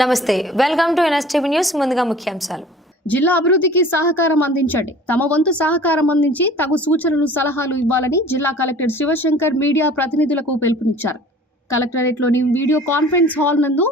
నమస్తే welcome to NSTV news ముందుగా ముఖ్యాంశాలు. జిల్లా అభివృద్ధికి సహకారం అందించండి. తమ వంతు సహకారం అందించి తగు సూచనలు సలహాలు ఇవ్వాలని జిల్లా కలెక్టర్ శివశంకర్ మీడియా ప్రతినిధులకు పిలుపునిచ్చారు. కలెక్టరేట్లోని వీడియో కాన్ఫరెన్స్ హాల్ నందు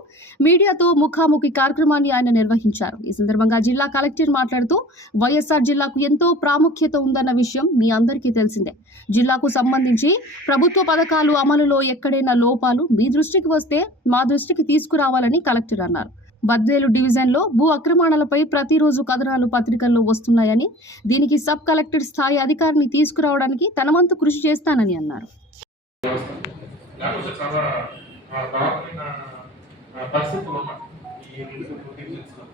మీడియాతో ముఖాముఖి కార్యక్రమాన్ని ఆయన నిర్వహించారు. ఈ సందర్భంగా జిల్లా కలెక్టర్ మాట్లాడుతూ వైఎస్ఆర్ జిల్లాకు ఎంతో ప్రాముఖ్యత ఉందన్న విషయం మీ అందరికీ తెలిసిందే. జిల్లాకు సంబంధించి ప్రభుత్వ పథకాలు అమలులో ఎక్కడైనా లోపాలు మీ దృష్టికి వస్తే మా దృష్టికి తీసుకురావాలని కలెక్టర్ అన్నారు. బద్వేలు డివిజన్లో భూ అక్రమణలపై ప్రతిరోజు కథనాలు పత్రికల్లో వస్తున్నాయని దీనికి సబ్ కలెక్టర్ స్థాయి అధికారిని తీసుకురావడానికి తన వంతు కృషి చేస్తానని అన్నారు. లేకపోతే చాలా ఆ, దారుణమైన ఆ, పరిస్థితులు ఉన్నాయి ఈ రెండు డివిజన్స్లో.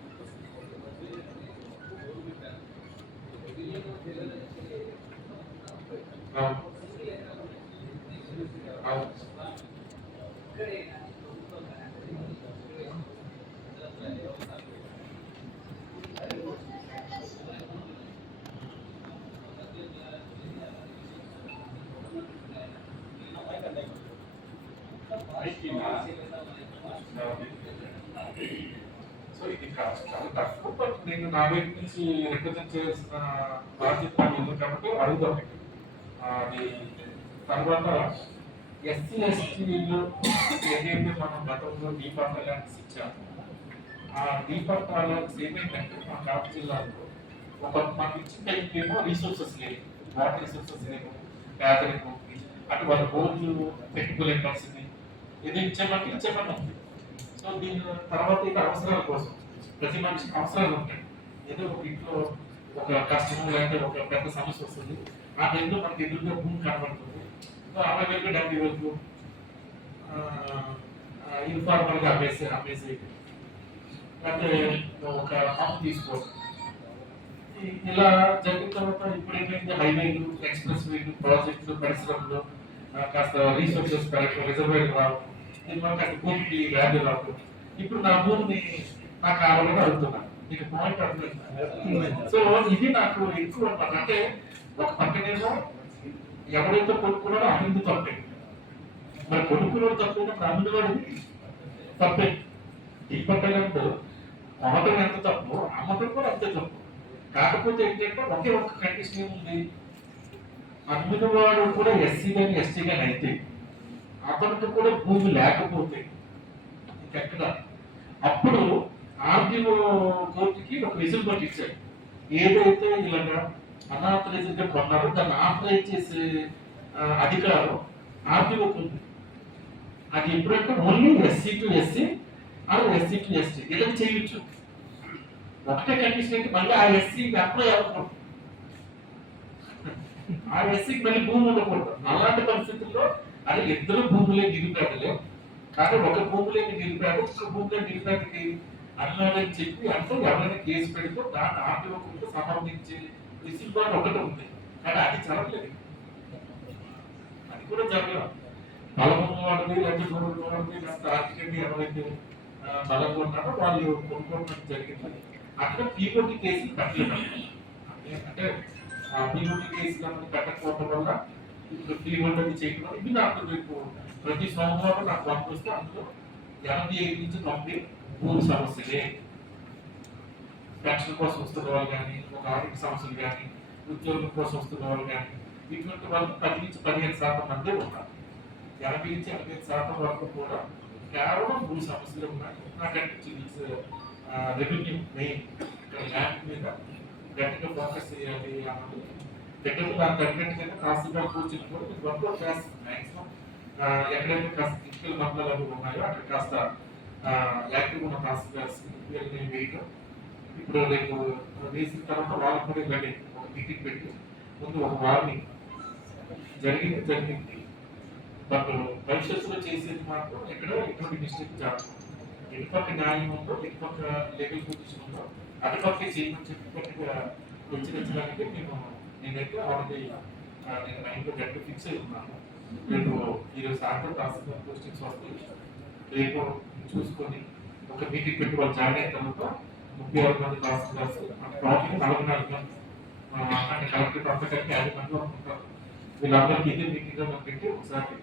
సో ఇది చాలా తక్కువ బట్ నేను నా వైపు నుంచి రిప్రజెంట్ చేయాల్సిన బాధ్యత ఉంది కాబట్టి అడుగుదాం అది తర్వాత ఎస్సీ ఎస్టీలు ఏదైతే మనం గతంలో దీపాట ల్యాండ్స్ ఇచ్చాము ఆ దీపాట ల్యాండ్స్ ఏమైందంటే మా కాపు జిల్లాలో ఒక మాకు ఇచ్చిన టైంకి ఏమో రీసోర్సెస్ లేవు వాటర్ రీసోర్సెస్ లేవు పేదరికం అటు వాళ్ళ రోజు పెట్టుకోలేని ఇది ఇచ్చేమంటే ఇచ్చామని సో దీని తర్వాత ఇక అవసరాల కోసం ప్రతి మనిషికి అవసరాలు ఉంటాయి. ఏదో ఒక ఇంట్లో ఒక కష్టం లేదంటే ఒక పెద్ద సమస్య వస్తుంది. ఆ టైంలో మనకి ఎదురుగా భూమి కనబడుతుంది. సో అరవై వేలు డెబ్బై వేలకు ఇన్ఫార్మల్గా అమ్మేసి అమ్మేసి అంటే ఒక అప్పు తీసుకోవడం ఇలా జరిగిన తర్వాత ఇప్పుడు ఏంటంటే హైవేలు ఎక్స్ప్రెస్ వేలు ప్రాజెక్టులు పరిశ్రమలు కాస్త రీసోర్సెస్ పెరగడం రిజర్వేర్ రావడం దీని వల్ల కాస్త భూమికి వాల్యూ రావడం ఇప్పుడు నా భూమిని నా కావాలని అడుగుతున్నాను నీకు పాయింట్ అర్థమైంది సో ఇది నాకు ఎక్కువ అన్నమాట అంటే ఒక పక్కనేమో ఎవరైతే కొనుక్కున్నారో అభివృద్ధి తప్పే మరి కొనుక్కున్నాడు తప్పు అమ్మినవాడు తప్పే ఈ పక్కనంటూ అమ్మటం ఎంత తప్పు అమ్మటం కూడా అంతే తప్పు కాకపోతే ఏంటంటే ఒకే ఒక్క కండిషన్ ఏముంది అమ్మినవాడు కూడా ఎస్సీ కానీ ఎస్టీ కానీ అయితే అతనికి కూడా భూమి లేకపోతే. ఎక్కడ అప్పుడు ఆర్డీఓ కోర్టుకి ఒక వెసులుబాటు ఇచ్చాడు. ఏదైతే ఇలాగ అనాథరైజ్డ్గా కొన్నారో దాన్ని ఆథరైజ్ చేసే అధికారం ఆర్డీఓకి ఉంది అది ఎప్పుడంటే only SC to SC or SC to ST. ఇలా చేయొచ్చు. ఒకటే కండిషన్ అయితే మళ్ళీ ఆ ఎస్సీకి అప్లై అవ్వకూడదు. ఆ ఎస్సీకి మళ్ళీ భూమి ఉండకూడదు. అలాంటి పరిస్థితుల్లో అది ఇద్దరు భూములే దిగుతాడులే కానీ ఒక భూములే దిగుతాడు ఒక భూములే నిలిపాడికి అన్నాడని చెప్పి అంటే ఎవరైనా కేసు పెడితే దాన్ని ఆర్టీఓకు సంబంధించి వెసులుబాటు ఒకటి ఉంది. కానీ అది జరగలేదు. అది కూడా జరగలేదు. బలమున్న వాడిని లేకపోతే దూరం ఆర్థికంగా ఎవరైతే ఆ, బలంగా ఉన్నారో వాళ్ళు కొనుక్కోవడం జరిగింది. అక్కడ పీఓటీ కేసులు కట్టలేదు అంటే- పీఓటీ కేసులు అన్నది వల్ల ఇప్పుడు ఫ్రీ హోల్డర్ చేయడం ఇది నాకు రేపు ప్రతి సోమవారం నాకు పంపిస్తే అందులో ఎనభై ఐదు నుంచి తొంభై భూమి సమస్యలే. పెన్షన్ కోసం వస్తున్న వాళ్ళు కానీ ఒక ఆర్థిక సమస్యలు కానీ ఉద్యోగం కోసం వస్తున్న వాళ్ళు కానీ ఇటువంటి వాళ్ళు పది నుంచి పదిహేను శాతం మంది ఉన్నారు. ఎనభై నుంచి ఎనభై ఐదు శాతం వరకు కూడా కేవలం భూ సమస్యలు ఉన్నాయి. నాకంటే రెవెన్యూ మెయిన్ ఇక్కడ ల్యాండ్ మీద గట్టిగా ఫోకస్ చేయాలి అన్నది. దగ్గరకు దాని తగ్గట్టుగా తహసీల్దార్ కూర్చుని కూడా మీరు వర్క్ చేస్తుంది మ్యాక్సిమం ఎక్కడైతే కాస్త క్రిటికల్ మండలాలు అవి ఉన్నాయో అక్కడ కాస్త యాక్టివ్ ఉన్న తహసీల్దార్స్ వీళ్ళని వేయటం. ఇప్పుడు రేపు వేసిన తర్వాత వాళ్ళకి కూడా వెళ్ళి ఒక మీటింగ్ పెట్టి ముందు ఒక వార్నింగ్ జరిగింది జరిగింది. బట్ భవిష్యత్తులో చేసేది మాత్రం ఎక్కడ ఎటువంటి మిస్టేక్ జరగదు. ఎటుపక్క న్యాయం ఉందో ఎటుపక్క లెవెల్ పొజిషన్ ఉందో అటుపక్కే చేయమని చెప్పి గట్టిగా హెచ్చరించడానికి మేము నేనైతే ఆల్రెడీ నేను మైండ్లో గట్టి ఫిక్స్ అయి ఉన్నాను. రేపు ఈరోజు సాయంత్రం తహసీల్దార్ క్వశ్చన్స్ వస్తాయి రేపు చూసుకొని ఒక మీటింగ్ పెట్టి వాళ్ళు జాయిన్ అయిన తర్వాత ముప్పై ఆరు మంది తహసీల్దార్స్ అంటే ప్రాజెక్ట్ నలభై నాలుగు మంది అంటే కలెక్టర్ అంతా కలిపి యాభై మంది వరకు ఉంటారు. వీళ్ళందరికీ ఇదే మీటింగ్ మనం పెట్టి ఒకసారి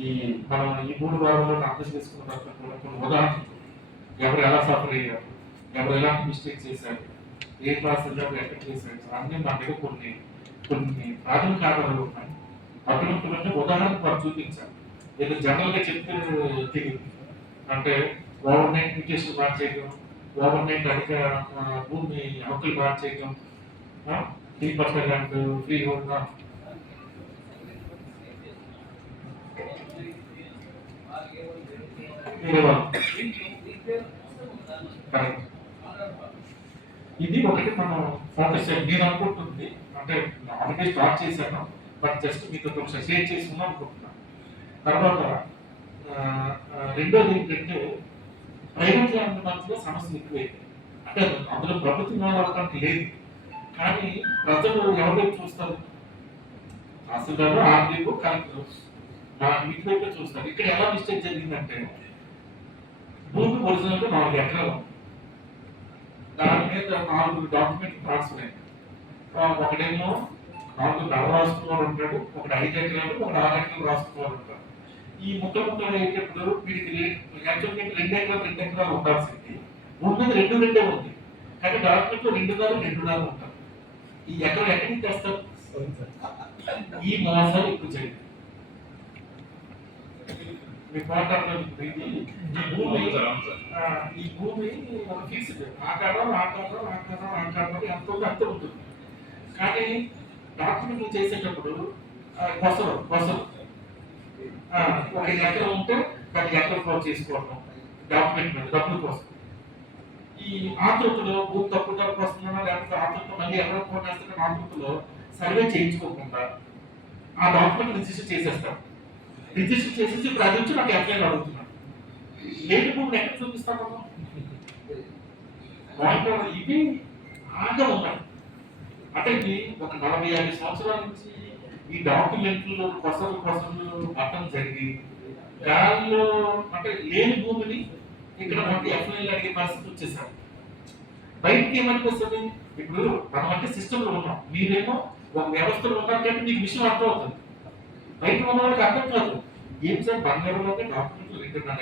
ఈ మనం ఈ మూడు వారంలో అర్థం చేసుకున్న తర్వాత కొన్ని ఉదాహరణలు. ఎవరు ఎలా సఫర్ అయ్యారు? ఎవరు ఎలాంటి మిస్టేక్ చేశారు? ఏ ప్రాసెస్లో ఎవరు ఎక్కడ చేశారు అన్ని మన దగ్గర కొన్ని కొన్ని ప్రాథమిక ఆధారాలు ఉన్నాయి. అటువంటి ఉదాహరణ వారు చూపించాలి ఏదో జనరల్గా చెప్తే తెలియదు అంటే ఓవర్ నైట్ మ్యూటేషన్ బాగా చేయడం ఓవర్ నైట్ అధిక భూమి హక్కులు బాగా చేయడం టీ పర్సెంట్ ఫ్రీ హోల్డ్ కరెక్ట్ ఇది ఒకటి మనం ఫోకస్ నేను అనుకుంటుంది అంటే ఆల్రెడీ స్టార్ట్ చేశాను బట్ జస్ట్ మీతో కొంచెం షేర్ చేసుకుందాం అనుకుంటున్నాను తర్వాత రెండోది ఏంటంటే ప్రైవేట్ ల్యాండ్ మధ్యలో సమస్యలు ఎక్కువైంది. అంటే అందులో ప్రభుత్వం రావడానికి లేదు. కానీ ప్రజలు ఎవరైతే చూస్తారు? Tahsildar RDO collector. నా వీటి వైపే చూస్తారు. ఇక్కడ ఎలా మిస్టేక్ జరిగిందంటే భూమి ఒరిజినల్గా నాలుగు ఎకరాలు ఉంది. దాని మీద నాలుగు డాక్యుమెంట్ ట్రాన్స్ఫర్ అయింది ఒకడేమో నాలుగు నర రాసుకున్నవాడు ఉంటాడు ఒకటి ఐదు ఎకరాలు ఒకటి ఆరు ఎకరాలు రాసుకున్నవాడు ఉంటాడు ఈ ముక్క ముక్కలు అయ్యేటప్పుడు వీడికి యాక్చువల్గా రెండు ఎకరాలు రెండు ఎకరాలు ఉండాల్సింది. ఉన్నది రెండు రెండే ఉంది. కానీ డాక్యుమెంట్లో రెండున్నర రెండున్నర ఉంటారు ఈ ఎకరం ఎక్కడి నుంచి తెస్తారు? ఈ మోసాలు ఎక్కువ జరిగింది మీ ఈ భూమి. ఈ భూమి మనం ఫిక్స్డ్ ఆకారం ఆకారం ఆకారం ఆకారం ఎంత ఉందో అంత ఉంటుంది. కానీ డాక్యుమెంట్లు చేసేటప్పుడు కొసరు ఆ, ఒక ఎకరం ఉంటే దాన్ని ఎకరం ఫోర్ చేసుకోవడం డాక్యుమెంట్ మీద డబ్బుల కోసం. ఈ ఆతృతలో భూ తప్పు తప్పు వస్తుందన్నా లేకపోతే ఆతృత మళ్ళీ ఎవరో ఫోన్ చేస్తున్న ఆతృతలో సర్వే చేయించుకోకుండా ఆ డాక్యుమెంట్ రిజిస్టర్ చేసేస్తాం. రిజిస్టర్ చేసేసి ఇప్పుడు అది వచ్చి నాకు ఎఫ్ఐఆర్ అడుగుతున్నాను ఏంటి ఇప్పుడు ఎక్కడ చూపిస్తాను వాటిలో ఇవి ఆగా ఉన్నాయి అంటే ఇది ఒక నలభై ఐదు సంవత్సరాల నుంచి ఈ డాక్యుమెంట్లు కొసలు కొసలు పట్టం జరిగి దానిలో అంటే లేని భూమిని ఇక్కడ మనకి ఎఫ్ఐఆర్ అడిగే పరిస్థితి వచ్చేసారు బయటికి ఏమనిపిస్తుంది ఇప్పుడు మనం అంటే సిస్టంలో ఉన్నాం. మీరేమో ఒక వ్యవస్థలో ఉన్నారు కాబట్టి మీకు విషయం అర్థం అవుతుంది బయట ఉన్న వాళ్ళకి అర్థం కాదు. ఏం సార్ బంగారంలో డాక్యుమెంట్లు రెండున్నర